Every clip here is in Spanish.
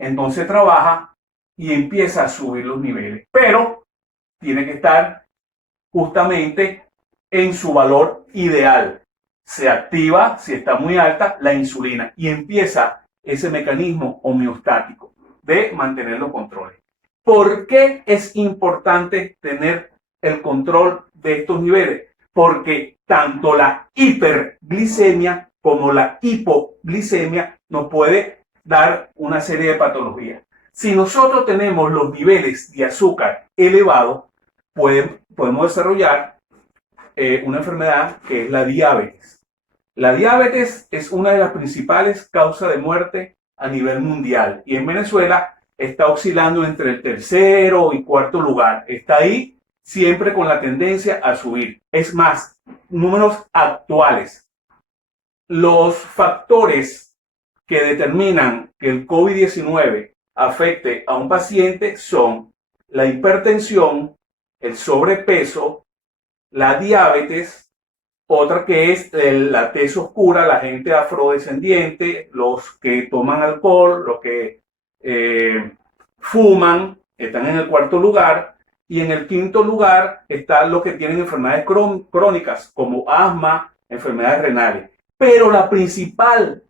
entonces trabaja y empieza a subir los niveles. Pero tiene que estar justamente en su valor ideal. Se activa, si está muy alta, la insulina y empieza ese mecanismo homeostático de mantener los controles. ¿Por qué es importante tener el control de estos niveles? Porque tanto la hiperglicemia como la hipoglicemia nos puede dar una serie de patologías. Si nosotros tenemos los niveles de azúcar elevados, podemos desarrollar una enfermedad que es la diabetes. La diabetes es una de las principales causas de muerte a nivel mundial y en Venezuela está oscilando entre el tercero y cuarto lugar. Está ahí siempre con la tendencia a subir. Es más, números actuales. Los factores que determinan que el COVID-19 afecte a un paciente son la hipertensión, el sobrepeso, la diabetes, otra que es la tez oscura, la gente afrodescendiente, los que toman alcohol, los que fuman, están en el cuarto lugar. Y en el quinto lugar están los que tienen enfermedades crónicas como asma, enfermedades renales. Pero la principal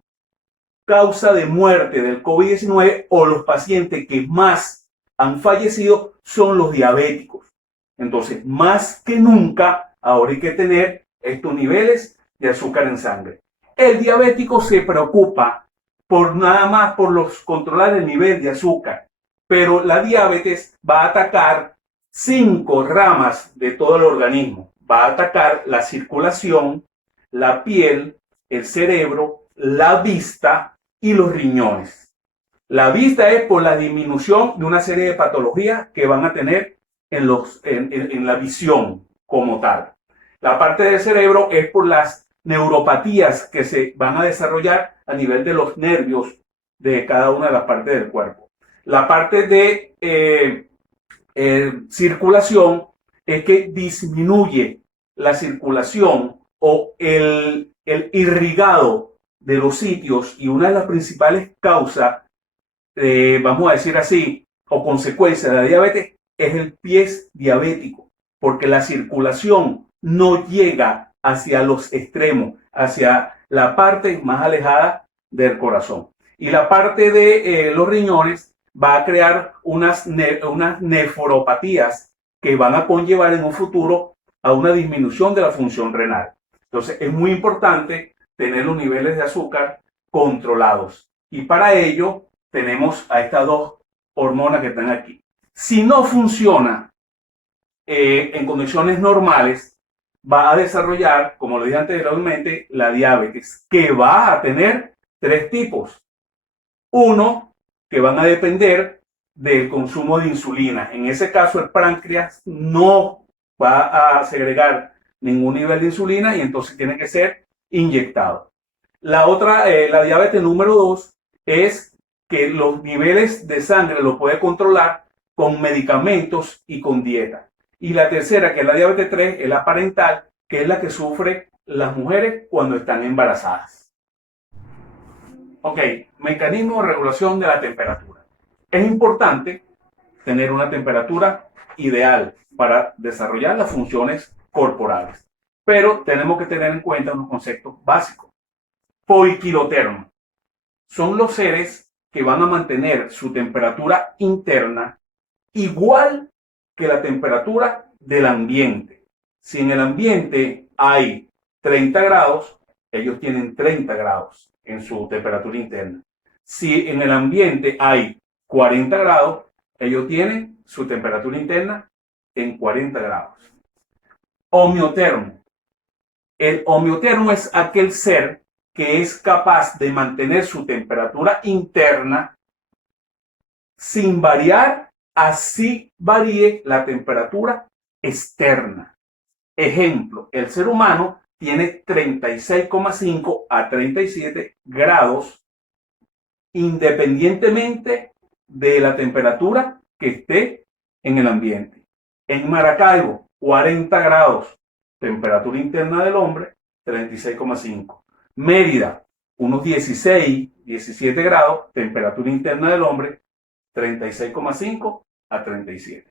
causa de muerte del COVID-19 o los pacientes que más han fallecido son los diabéticos. Entonces, más que nunca, ahora hay que tener estos niveles de azúcar en sangre. El diabético se preocupa por nada más por controlar el nivel de azúcar, pero la diabetes va a atacar 5 ramas de todo el organismo. Va a atacar la circulación, la piel, el cerebro, la vista y los riñones. La vista es por la disminución de una serie de patologías que van a tener en la visión como tal. La parte del cerebro es por las neuropatías que se van a desarrollar a nivel de los nervios de cada una de las partes del cuerpo. La parte de circulación es que disminuye la circulación o el irrigado de los sitios y una de las principales causas, vamos a decir así, o consecuencia de la diabetes es el pie diabético, porque la circulación no llega hacia los extremos, hacia la parte más alejada del corazón. Y la parte de los riñones va a crear unas nefropatías que van a conllevar en un futuro a una disminución de la función renal. Entonces es muy importante tener los niveles de azúcar controlados. Y para ello tenemos a estas dos hormonas que están aquí. Si no funciona en condiciones normales, va a desarrollar, como lo dije anteriormente, la diabetes, que va a tener 3 tipos. Uno, que van a depender del consumo de insulina. En ese caso, el páncreas no va a segregar ningún nivel de insulina y entonces tiene que ser inyectado. La otra, la diabetes número 2, es que los niveles de sangre los puede controlar con medicamentos y con dieta. Y la tercera, que es la diabetes 3, es la parental, que es la que sufren las mujeres cuando están embarazadas. Ok, mecanismo de regulación de la temperatura. Es importante tener una temperatura ideal para desarrollar las funciones corporales, pero tenemos que tener en cuenta unos conceptos básicos. Poiquilotermo son los seres que van a mantener su temperatura interna igual que la temperatura del ambiente. Si en el ambiente hay 30 grados, ellos tienen 30 grados en su temperatura interna. Si en el ambiente hay 40 grados, ellos tienen su temperatura interna en 40 grados. Homeotermo. El homeotermo es aquel ser que es capaz de mantener su temperatura interna sin variar, así varíe la temperatura externa. Ejemplo, el ser humano tiene 36,5 a 37 grados independientemente de la temperatura que esté en el ambiente. En Maracaibo, 40 grados, temperatura interna del hombre, 36,5. Mérida, unos 16, 17 grados, temperatura interna del hombre, 36,5 a 37.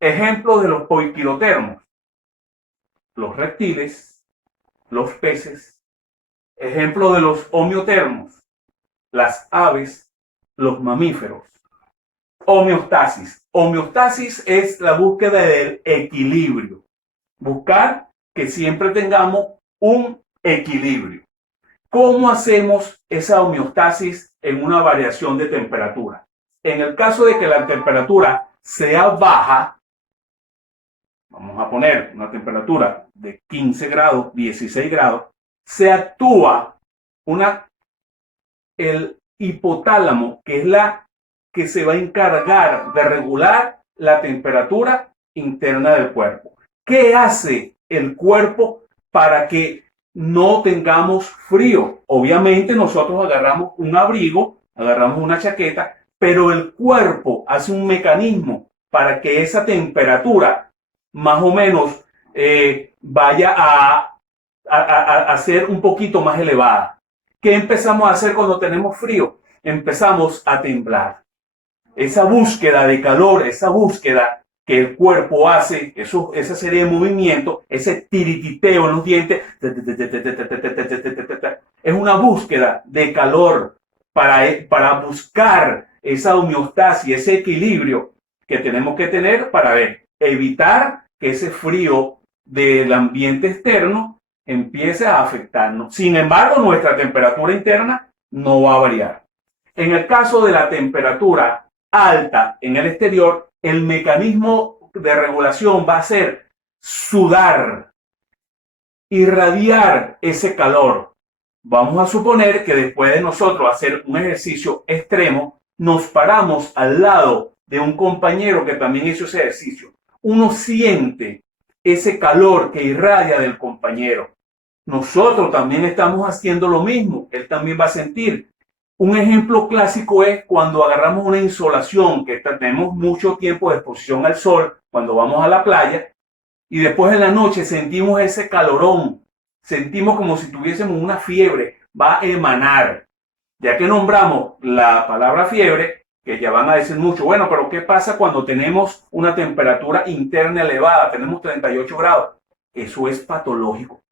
Ejemplos de los poiquilotermos: los reptiles, los peces. Ejemplo de los homeotermos: las aves, los mamíferos. Homeostasis. Homeostasis es la búsqueda del equilibrio. Buscar que siempre tengamos un equilibrio. ¿Cómo hacemos esa homeostasis en una variación de temperatura? En el caso de que la temperatura sea baja, vamos a poner una temperatura de 15 grados, 16 grados, se actúa el hipotálamo, que es la que se va a encargar de regular la temperatura interna del cuerpo. ¿Qué hace el cuerpo para que no tengamos frío? Obviamente nosotros agarramos un abrigo, agarramos una chaqueta, pero el cuerpo hace un mecanismo para que esa temperatura más o menos vaya a ser un poquito más elevada. ¿Qué empezamos a hacer cuando tenemos frío? Empezamos a temblar. Esa búsqueda de calor, esa búsqueda que el cuerpo hace, esa serie de movimientos, ese tirititeo en los dientes, es una búsqueda de calor para buscar esa homeostasis, ese equilibrio que tenemos que tener para evitar que ese frío del ambiente externo empiece a afectarnos. Sin embargo, nuestra temperatura interna no va a variar. En el caso de la temperatura alta en el exterior, el mecanismo de regulación va a ser sudar, irradiar ese calor. Vamos a suponer que después de nosotros hacer un ejercicio extremo, nos paramos al lado de un compañero que también hizo ese ejercicio. Uno siente ese calor que irradia del compañero. Nosotros también estamos haciendo lo mismo. Él también va a sentir. Un ejemplo clásico es cuando agarramos una insolación, que tenemos mucho tiempo de exposición al sol, cuando vamos a la playa, y después en la noche sentimos ese calorón, sentimos como si tuviésemos una fiebre, va a emanar. Ya que nombramos la palabra fiebre, que ya van a decir mucho, bueno, pero ¿qué pasa cuando tenemos una temperatura interna elevada? Tenemos 38 grados. Eso es patológico.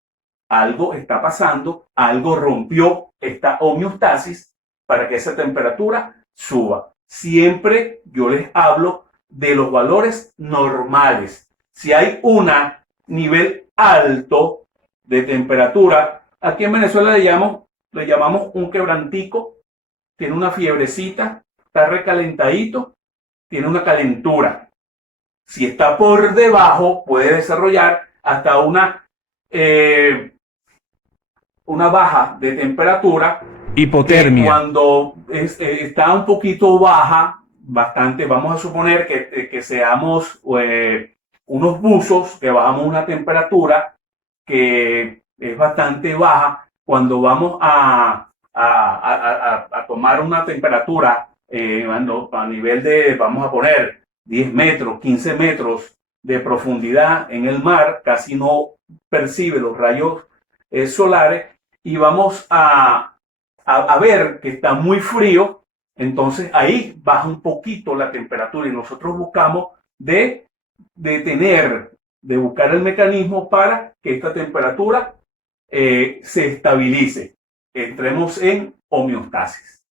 Algo está pasando, algo rompió esta homeostasis para que esa temperatura suba. Siempre yo les hablo de los valores normales. Si hay un nivel alto de temperatura, aquí en Venezuela le llamamos un quebrantico, tiene una fiebrecita, está recalentadito, tiene una calentura. Si está por debajo, puede desarrollar hasta una baja de temperatura. Hipotermia. Cuando está un poquito baja, bastante, vamos a suponer que seamos unos buzos, que bajamos una temperatura que es bastante baja. Cuando vamos a tomar una temperatura a nivel de, vamos a poner, 10 metros, 15 metros de profundidad en el mar, casi no percibe los rayos solares, y vamos a ver que está muy frío, entonces ahí baja un poquito la temperatura y nosotros buscamos de buscar el mecanismo para que esta temperatura se estabilice, entremos en homeostasis.